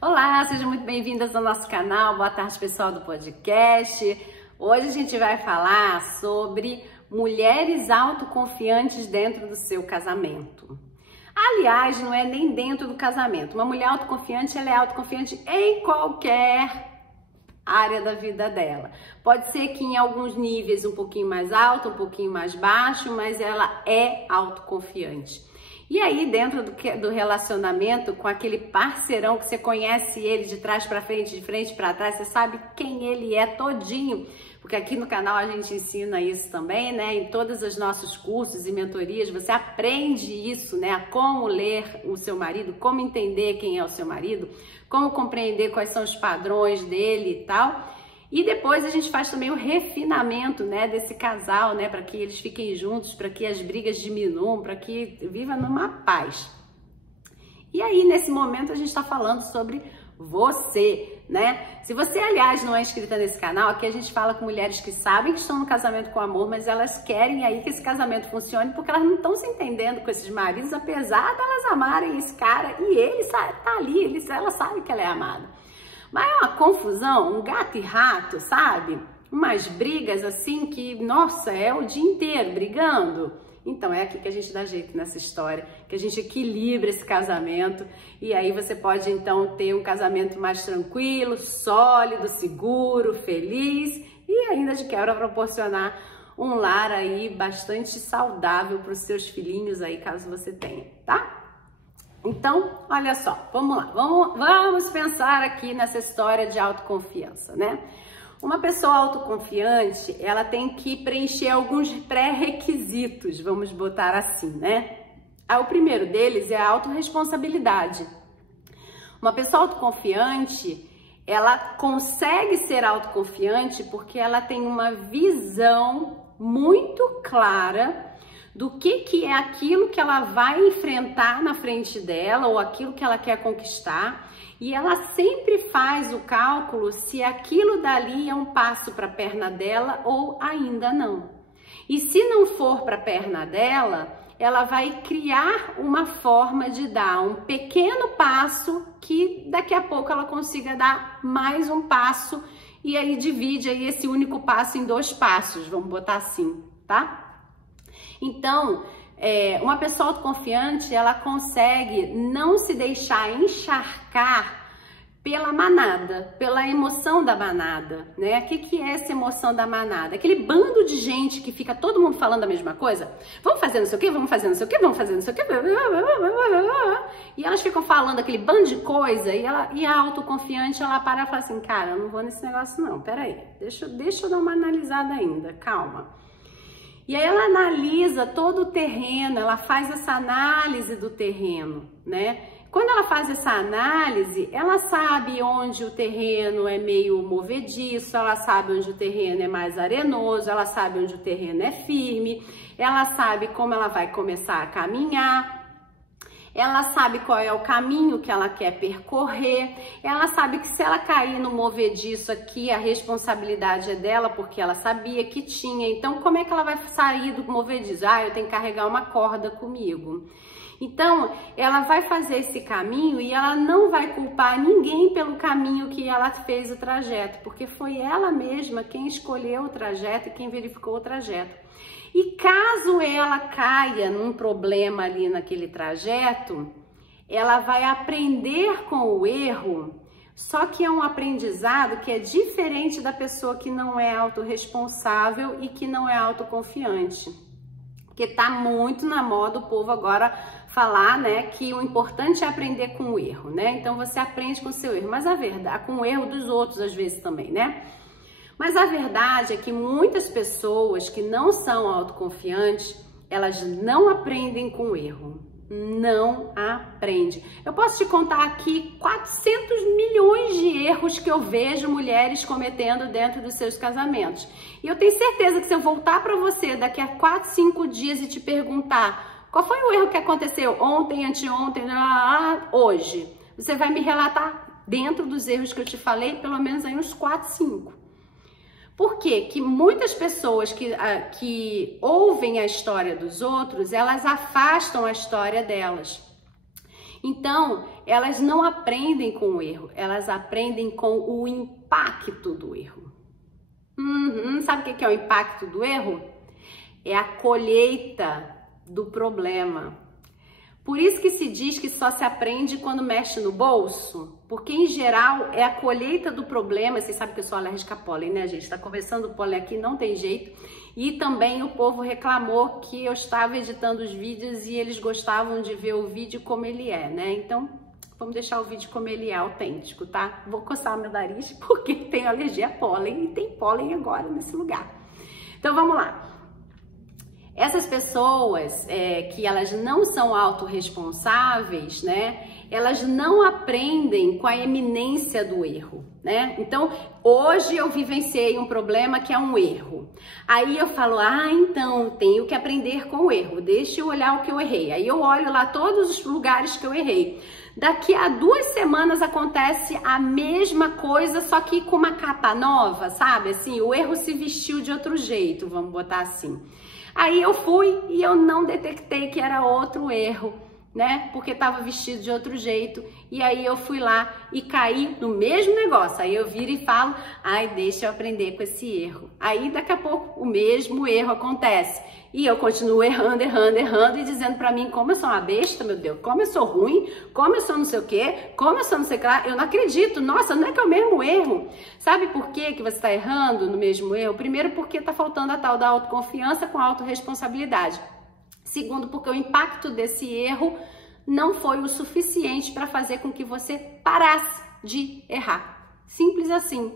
Olá, sejam muito bem-vindas ao nosso canal. Boa tarde, pessoal do podcast. Hoje a gente vai falar sobre mulheres autoconfiantes dentro do seu casamento. Aliás, não é nem dentro do casamento. Uma mulher autoconfiante, ela é autoconfiante em qualquer área da vida dela. Pode ser que em alguns níveis um pouquinho mais alto, um pouquinho mais baixo, mas ela é autoconfiante. E aí, dentro do relacionamento, com aquele parceirão que você conhece ele de trás para frente, de frente para trás, você sabe quem ele é todinho, porque aqui no canal a gente ensina isso também, né? Em todos os nossos cursos e mentorias, você aprende isso, né? A como ler o seu marido, como entender quem é o seu marido, como compreender quais são os padrões dele e tal. E depois a gente faz também o refinamento, né, desse casal, né, para que eles fiquem juntos, para que as brigas diminuam, para que viva numa paz. E aí, nesse momento, a gente está falando sobre você, né? Se você, aliás, não é inscrita nesse canal, aqui a gente fala com mulheres que sabem que estão no casamento com amor, mas elas querem aí que esse casamento funcione porque elas não estão se entendendo com esses maridos, apesar delas amarem esse cara e ele tá ali, ela sabe que ela é amada. Mas é uma confusão, um gato e rato, sabe? Umas brigas assim que, nossa, é o dia inteiro brigando. Então é aqui que a gente dá jeito nessa história, que a gente equilibra esse casamento e aí você pode então ter um casamento mais tranquilo, sólido, seguro, feliz e ainda de quebra proporcionar um lar aí bastante saudável para os seus filhinhos aí, caso você tenha, tá? Então, olha só, vamos lá, vamos pensar aqui nessa história de autoconfiança, né? Uma pessoa autoconfiante, ela tem que preencher alguns pré-requisitos, vamos botar assim, né? O primeiro deles é a autorresponsabilidade. Uma pessoa autoconfiante, ela consegue ser autoconfiante porque ela tem uma visão muito clara do que é aquilo que ela vai enfrentar na frente dela ou aquilo que ela quer conquistar, e ela sempre faz o cálculo se aquilo dali é um passo para a perna dela ou ainda não. E se não for para a perna dela, ela vai criar uma forma de dar um pequeno passo que daqui a pouco ela consiga dar mais um passo e aí divide aí esse único passo em dois passos, vamos botar assim, tá? Então, uma pessoa autoconfiante, ela consegue não se deixar encharcar pela manada, pela emoção da manada, né? O que é essa emoção da manada? Aquele bando de gente que fica todo mundo falando a mesma coisa. Vamos fazer não sei o quê, vamos fazer não sei o quê, vamos fazer não sei o quê. E elas ficam falando aquele bando de coisa e a autoconfiante, ela para e fala assim, cara, eu não vou nesse negócio não, peraí, deixa eu dar uma analisada ainda, calma. E aí ela analisa todo o terreno, ela faz essa análise do terreno, né? Quando ela faz essa análise, ela sabe onde o terreno é meio movediço, ela sabe onde o terreno é mais arenoso, ela sabe onde o terreno é firme, ela sabe como ela vai começar a caminhar, ela sabe qual é o caminho que ela quer percorrer, ela sabe que se ela cair no movediço aqui, a responsabilidade é dela, porque ela sabia que tinha. Então, como é que ela vai sair do movediço? Eu tenho que carregar uma corda comigo. Então, ela vai fazer esse caminho e ela não vai culpar ninguém pelo caminho que ela fez o trajeto, porque foi ela mesma quem escolheu o trajeto e quem verificou o trajeto. E caso ela caia num problema ali naquele trajeto, ela vai aprender com o erro, só que é um aprendizado que é diferente da pessoa que não é autorresponsável e que não é autoconfiante. Porque tá muito na moda o povo agora falar, né, que o importante é aprender com o erro, né? Então você aprende com o seu erro, mas a verdade, com o erro dos outros às vezes também, né? Mas a verdade é que muitas pessoas que não são autoconfiantes, elas não aprendem com o erro. Não aprende. Eu posso te contar aqui 400 milhões de erros que eu vejo mulheres cometendo dentro dos seus casamentos. E eu tenho certeza que se eu voltar para você daqui a 4, 5 dias e te perguntar qual foi o erro que aconteceu ontem, anteontem, hoje, você vai me relatar dentro dos erros que eu te falei, pelo menos aí uns 4, 5. Por quê? Que muitas pessoas que ouvem a história dos outros, elas afastam a história delas. Então, elas não aprendem com o erro, elas aprendem com o impacto do erro. Sabe o que é o impacto do erro? É a colheita do problema. Por isso que se diz que só se aprende quando mexe no bolso, porque em geral é a colheita do problema. Vocês sabem que eu sou alérgica a pólen, né, gente? Tá conversando pólen aqui, não tem jeito. E também o povo reclamou que eu estava editando os vídeos e eles gostavam de ver o vídeo como ele é, né? Então, vamos deixar o vídeo como ele é, autêntico, tá? Vou coçar meu nariz porque tenho alergia a pólen e tem pólen agora nesse lugar. Então, vamos lá. Essas pessoas que elas não são autorresponsáveis, né? Elas não aprendem com a eminência do erro, né? Então, hoje eu vivenciei um problema que é um erro. Aí eu falo, então tenho que aprender com o erro. Deixa eu olhar o que eu errei. Aí eu olho lá todos os lugares que eu errei. Daqui a 2 semanas acontece a mesma coisa, só que com uma capa nova, sabe? Assim, o erro se vestiu de outro jeito, vamos botar assim. Aí eu fui e eu não detectei que era outro erro, né? Porque estava vestido de outro jeito. E aí eu fui lá e caí no mesmo negócio. Aí eu viro e falo, deixa eu aprender com esse erro. Aí daqui a pouco o mesmo erro acontece. E eu continuo errando e dizendo pra mim como eu sou uma besta, meu Deus, como eu sou ruim, como eu sou não sei o quê, como eu sou não sei o que lá. Eu não acredito, nossa, não é que é o mesmo erro. Sabe por que você está errando no mesmo erro? Primeiro, porque tá faltando a tal da autoconfiança com a autorresponsabilidade. Segundo, porque o impacto desse erro não foi o suficiente para fazer com que você parasse de errar. Simples assim.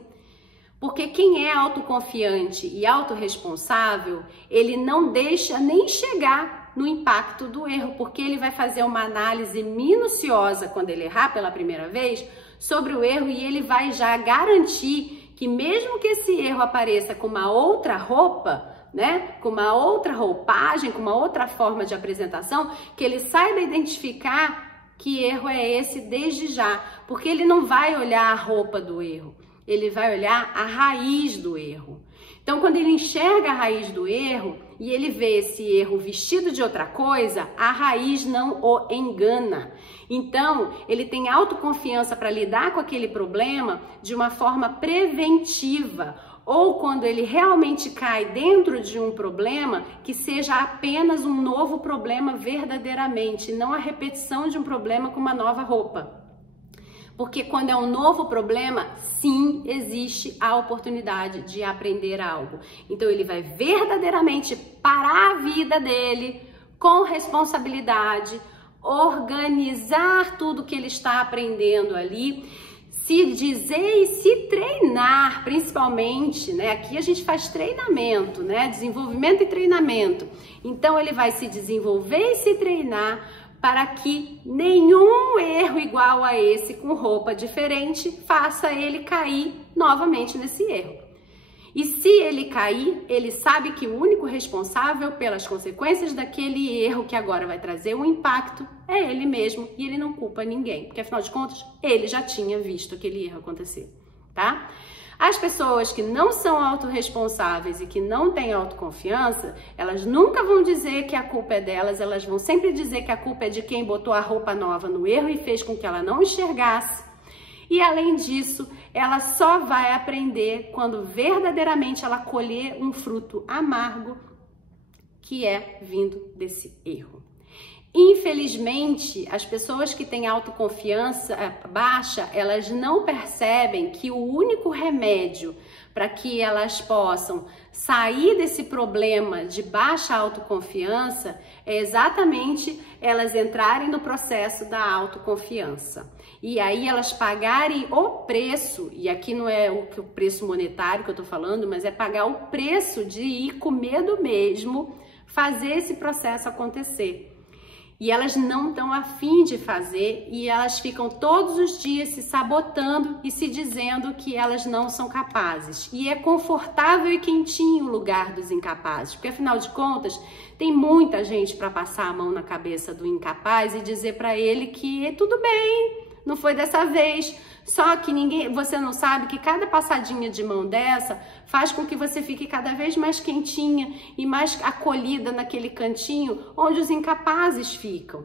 Porque quem é autoconfiante e autorresponsável, ele não deixa nem chegar no impacto do erro, porque ele vai fazer uma análise minuciosa quando ele errar pela primeira vez sobre o erro e ele vai já garantir que mesmo que esse erro apareça com uma outra roupa, né, com uma outra roupagem, com uma outra forma de apresentação, que ele saiba identificar que erro é esse desde já, porque ele não vai olhar a roupa do erro. Ele vai olhar a raiz do erro. Então, quando ele enxerga a raiz do erro e ele vê esse erro vestido de outra coisa, a raiz não o engana. Então, ele tem autoconfiança para lidar com aquele problema de uma forma preventiva, ou quando ele realmente cai dentro de um problema, que seja apenas um novo problema verdadeiramente, não a repetição de um problema com uma nova roupa. Porque quando é um novo problema, sim, existe a oportunidade de aprender algo. Então ele vai verdadeiramente parar a vida dele com responsabilidade, organizar tudo que ele está aprendendo ali, se dizer e se treinar, principalmente, né? Aqui a gente faz treinamento, né? Desenvolvimento e treinamento. Então ele vai se desenvolver e se treinar para que nenhum erro igual a esse com roupa diferente faça ele cair novamente nesse erro. E se ele cair, ele sabe que o único responsável pelas consequências daquele erro que agora vai trazer um impacto é ele mesmo e ele não culpa ninguém, porque afinal de contas ele já tinha visto aquele erro acontecer, tá? As pessoas que não são autorresponsáveis e que não têm autoconfiança, elas nunca vão dizer que a culpa é delas, elas vão sempre dizer que a culpa é de quem botou a roupa nova no erro e fez com que ela não enxergasse. E além disso, ela só vai aprender quando verdadeiramente ela colher um fruto amargo que é vindo desse erro. Infelizmente, as pessoas que têm autoconfiança baixa, elas não percebem que o único remédio para que elas possam sair desse problema de baixa autoconfiança é exatamente elas entrarem no processo da autoconfiança. E aí elas pagarem o preço, e aqui não é o preço monetário que eu tô falando, mas é pagar o preço de ir com medo mesmo fazer esse processo acontecer. E elas não estão a fim de fazer e elas ficam todos os dias se sabotando e se dizendo que elas não são capazes. E é confortável e quentinho o lugar dos incapazes, porque afinal de contas tem muita gente para passar a mão na cabeça do incapaz e dizer para ele que tudo bem, não foi dessa vez. Só que você não sabe que cada passadinha de mão dessa faz com que você fique cada vez mais quentinha e mais acolhida naquele cantinho onde os incapazes ficam.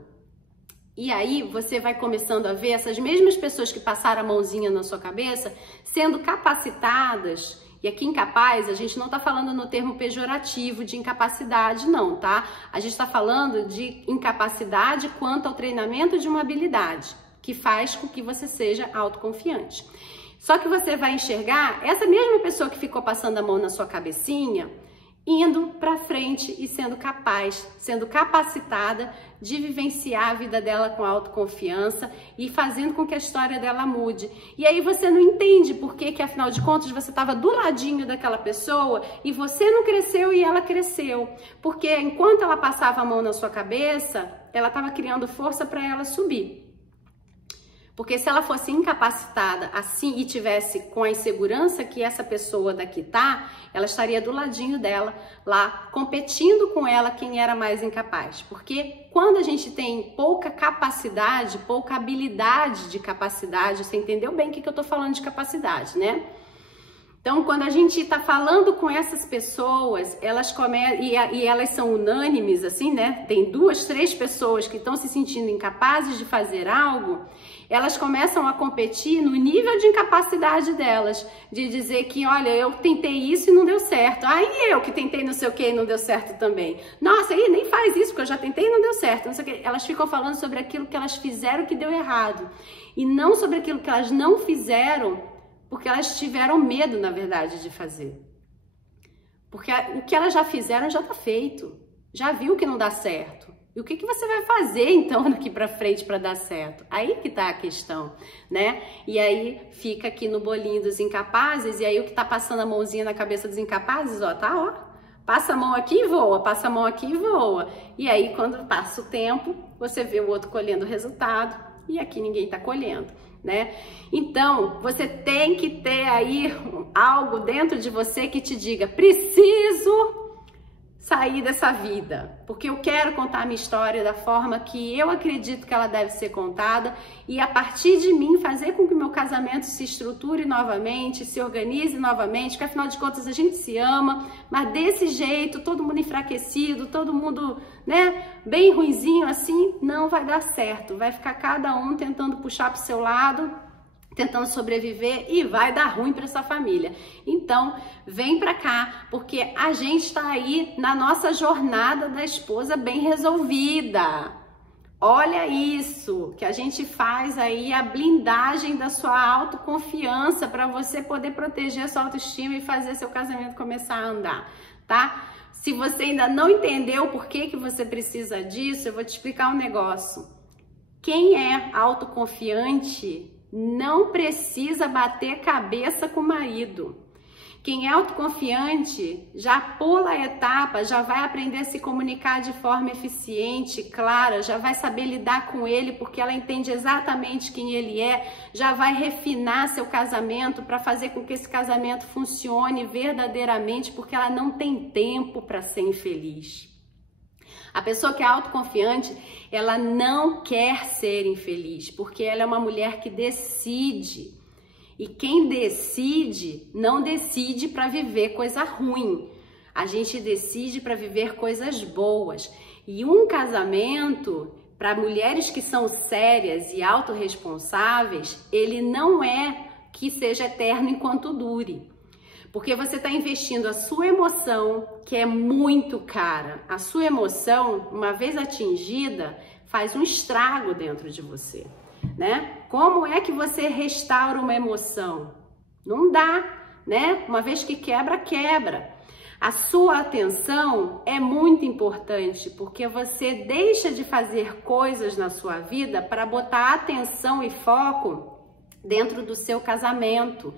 E aí você vai começando a ver essas mesmas pessoas que passaram a mãozinha na sua cabeça sendo capacitadas. E aqui incapaz, a gente não está falando no termo pejorativo de incapacidade, não, tá? A gente está falando de incapacidade quanto ao treinamento de uma habilidade, que faz com que você seja autoconfiante. Só que você vai enxergar essa mesma pessoa que ficou passando a mão na sua cabecinha, indo para frente e sendo capaz, sendo capacitada de vivenciar a vida dela com autoconfiança e fazendo com que a história dela mude. E aí você não entende por que afinal de contas você estava do ladinho daquela pessoa e você não cresceu e ela cresceu. Porque enquanto ela passava a mão na sua cabeça, ela estava criando força para ela subir. Porque se ela fosse incapacitada assim e tivesse com a insegurança que essa pessoa daqui tá, ela estaria do ladinho dela, lá, competindo com ela quem era mais incapaz. Porque quando a gente tem pouca capacidade, pouca habilidade de capacidade, você entendeu bem o que eu tô falando de capacidade, né? Então, quando a gente está falando com essas pessoas, elas começam, e elas são unânimes, assim, né? Tem 2, 3 pessoas que estão se sentindo incapazes de fazer algo, elas começam a competir no nível de incapacidade delas, de dizer que, olha, eu tentei isso e não deu certo. Aí eu que tentei não sei o que e não deu certo também. Nossa, aí nem faz isso, porque eu já tentei e não deu certo. Não sei o que. Elas ficam falando sobre aquilo que elas fizeram que deu errado, e não sobre aquilo que elas não fizeram, porque elas tiveram medo, na verdade, de fazer. Porque o que elas já fizeram já está feito. Já viu que não dá certo. E o que você vai fazer, então, daqui para frente para dar certo? Aí que tá a questão, né? E aí fica aqui no bolinho dos incapazes, e aí o que tá passando a mãozinha na cabeça dos incapazes, ó, tá, ó. Passa a mão aqui e voa, passa a mão aqui e voa. E aí, quando passa o tempo, você vê o outro colhendo o resultado, e aqui ninguém tá colhendo, né? Então, você tem que ter aí algo dentro de você que te diga, preciso sair dessa vida, porque eu quero contar a minha história da forma que eu acredito que ela deve ser contada e a partir de mim fazer com que o meu casamento se estruture novamente, se organize novamente, porque afinal de contas a gente se ama, mas desse jeito, todo mundo enfraquecido, todo mundo, né, bem ruinzinho assim, não vai dar certo, vai ficar cada um tentando puxar para o seu lado, tentando sobreviver e vai dar ruim para essa família. Então, vem para cá, porque a gente está aí na nossa jornada da esposa bem resolvida. Olha isso, que a gente faz aí a blindagem da sua autoconfiança para você poder proteger a sua autoestima e fazer seu casamento começar a andar, tá? Se você ainda não entendeu por que você precisa disso, eu vou te explicar um negócio. Quem é autoconfiante não precisa bater cabeça com o marido. Quem é autoconfiante já pula a etapa, já vai aprender a se comunicar de forma eficiente, clara, já vai saber lidar com ele porque ela entende exatamente quem ele é, já vai refinar seu casamento para fazer com que esse casamento funcione verdadeiramente, porque ela não tem tempo para ser infeliz. A pessoa que é autoconfiante, ela não quer ser infeliz, porque ela é uma mulher que decide. E quem decide, não decide para viver coisa ruim. A gente decide para viver coisas boas. E um casamento, para mulheres que são sérias e autorresponsáveis, ele não é que seja eterno enquanto dure. Porque você está investindo a sua emoção, que é muito cara. A sua emoção, uma vez atingida, faz um estrago dentro de você, né? Como é que você restaura uma emoção? Não dá, né? Uma vez que quebra, quebra. A sua atenção é muito importante, porque você deixa de fazer coisas na sua vida para botar atenção e foco dentro do seu casamento.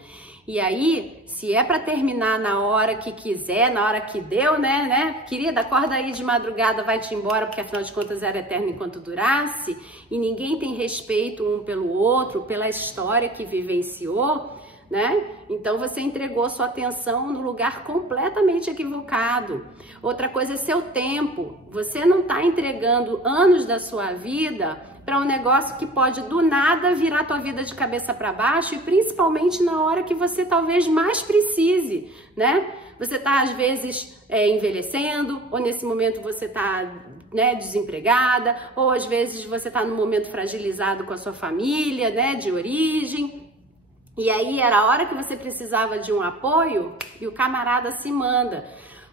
E aí, se é para terminar na hora que quiser, na hora que deu, né? Querida, acorda aí de madrugada, vai-te embora, porque afinal de contas era eterno enquanto durasse, e ninguém tem respeito um pelo outro, pela história que vivenciou, né? Então você entregou sua atenção no lugar completamente equivocado. Outra coisa é seu tempo. Você não está entregando anos da sua vida para um negócio que pode do nada virar tua vida de cabeça para baixo, e principalmente na hora que você talvez mais precise, né? Você tá às vezes envelhecendo, ou nesse momento você tá né, desempregada, ou às vezes você está num momento fragilizado com a sua família, né, de origem, e aí era a hora que você precisava de um apoio e o camarada se manda.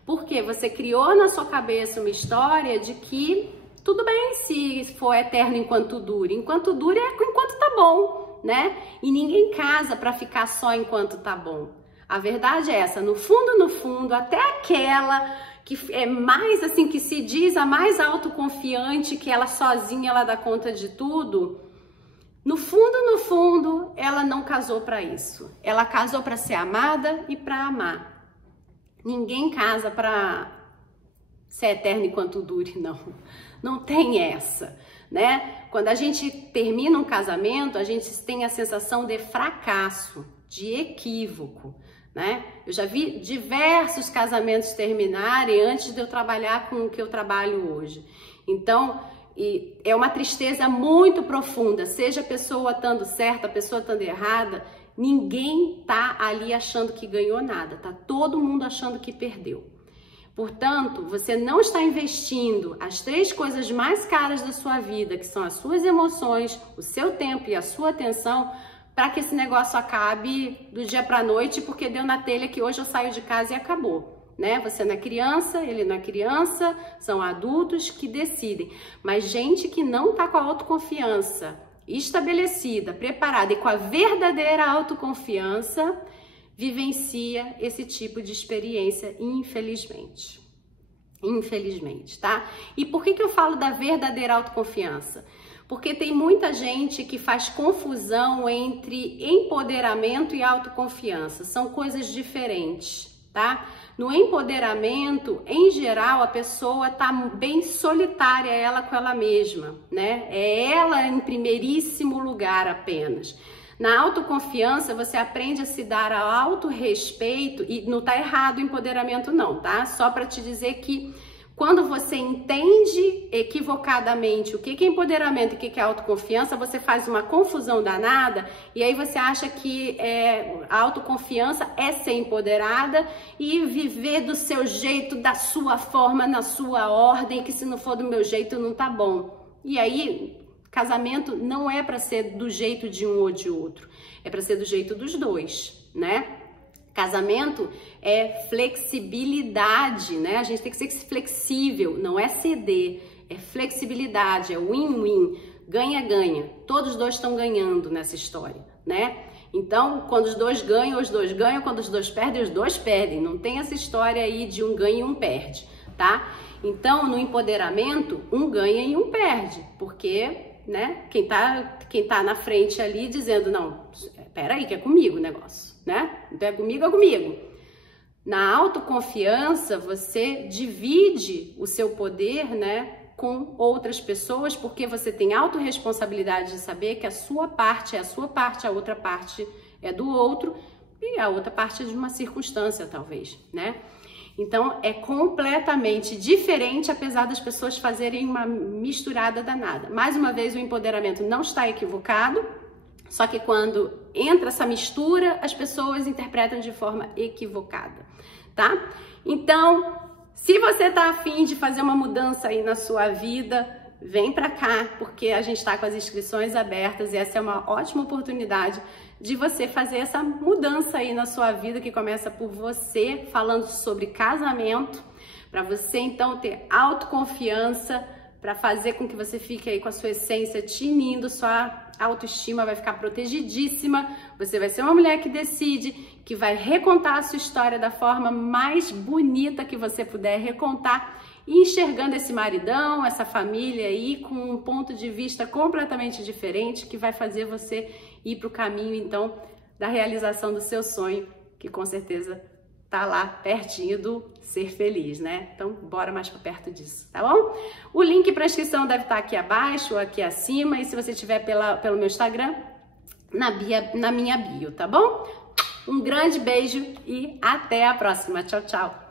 Porque você criou na sua cabeça uma história de que tudo bem se for eterno enquanto dure é enquanto tá bom, né? E ninguém casa para ficar só enquanto tá bom. A verdade é essa, no fundo, até aquela que é mais assim, que se diz a mais autoconfiante, que ela sozinha ela dá conta de tudo, no fundo, ela não casou para isso. Ela casou para ser amada e para amar. Ninguém casa para ser eterno enquanto dure, não. Não tem essa, né? Quando a gente termina um casamento, a gente tem a sensação de fracasso, de equívoco, né? Eu já vi diversos casamentos terminarem antes de eu trabalhar com o que eu trabalho hoje. Então, é uma tristeza muito profunda, seja a pessoa estando certa, a pessoa estando errada, ninguém tá ali achando que ganhou nada, tá todo mundo achando que perdeu. Portanto, você não está investindo as 3 coisas mais caras da sua vida, que são as suas emoções, o seu tempo e a sua atenção, para que esse negócio acabe do dia para a noite, porque deu na telha que hoje eu saio de casa e acabou. Né? Você não é criança, ele não é criança, são adultos que decidem. Mas gente que não está com a autoconfiança estabelecida, preparada e com a verdadeira autoconfiança, vivencia esse tipo de experiência, infelizmente. Infelizmente, tá? E por que eu falo da verdadeira autoconfiança? Porque tem muita gente que faz confusão entre empoderamento e autoconfiança. São coisas diferentes, tá? No empoderamento, em geral, a pessoa tá bem solitária, ela com ela mesma, né? É ela em primeiríssimo lugar apenas. Na autoconfiança, você aprende a se dar ao autorrespeito, e não tá errado o empoderamento não, tá? Só para te dizer que quando você entende equivocadamente o que é empoderamento e o que é autoconfiança, você faz uma confusão danada e aí você acha que a autoconfiança é ser empoderada e viver do seu jeito, da sua forma, na sua ordem, que se não for do meu jeito não tá bom. E aí, casamento não é para ser do jeito de um ou de outro, é para ser do jeito dos dois, né? Casamento é flexibilidade, né? A gente tem que ser flexível, não é ceder, é flexibilidade, é win-win, ganha-ganha. Todos os dois estão ganhando nessa história, né? Então, quando os dois ganham, quando os dois perdem, os dois perdem. Não tem essa história aí de um ganha e um perde, tá? Então, no empoderamento, um ganha e um perde, porque, né, quem tá na frente ali dizendo, não, peraí, que é comigo o negócio, né? Então é comigo. Na autoconfiança, você divide o seu poder, né, com outras pessoas, porque você tem autorresponsabilidade de saber que a sua parte é a sua parte, a outra parte é do outro e a outra parte é de uma circunstância, talvez, né? Então, é completamente diferente, apesar das pessoas fazerem uma misturada danada. Mais uma vez, o empoderamento não está equivocado, só que quando entra essa mistura, as pessoas interpretam de forma equivocada, tá? Então, se você tá afim de fazer uma mudança aí na sua vida, vem pra cá, porque a gente tá com as inscrições abertas e essa é uma ótima oportunidade de você fazer essa mudança aí na sua vida, que começa por você, falando sobre casamento, para você então ter autoconfiança, para fazer com que você fique aí com a sua essência tinindo, sua autoestima vai ficar protegidíssima, você vai ser uma mulher que decide, que vai recontar a sua história da forma mais bonita que você puder recontar, e enxergando esse maridão, essa família aí com um ponto de vista completamente diferente, que vai fazer você ir para o caminho então da realização do seu sonho, que com certeza tá lá pertinho do ser feliz, né? Então, bora mais para perto disso, tá bom? O link para inscrição deve estar aqui abaixo ou aqui acima, e se você tiver pelo meu Instagram, na minha bio, tá bom? Um grande beijo e até a próxima. Tchau, tchau!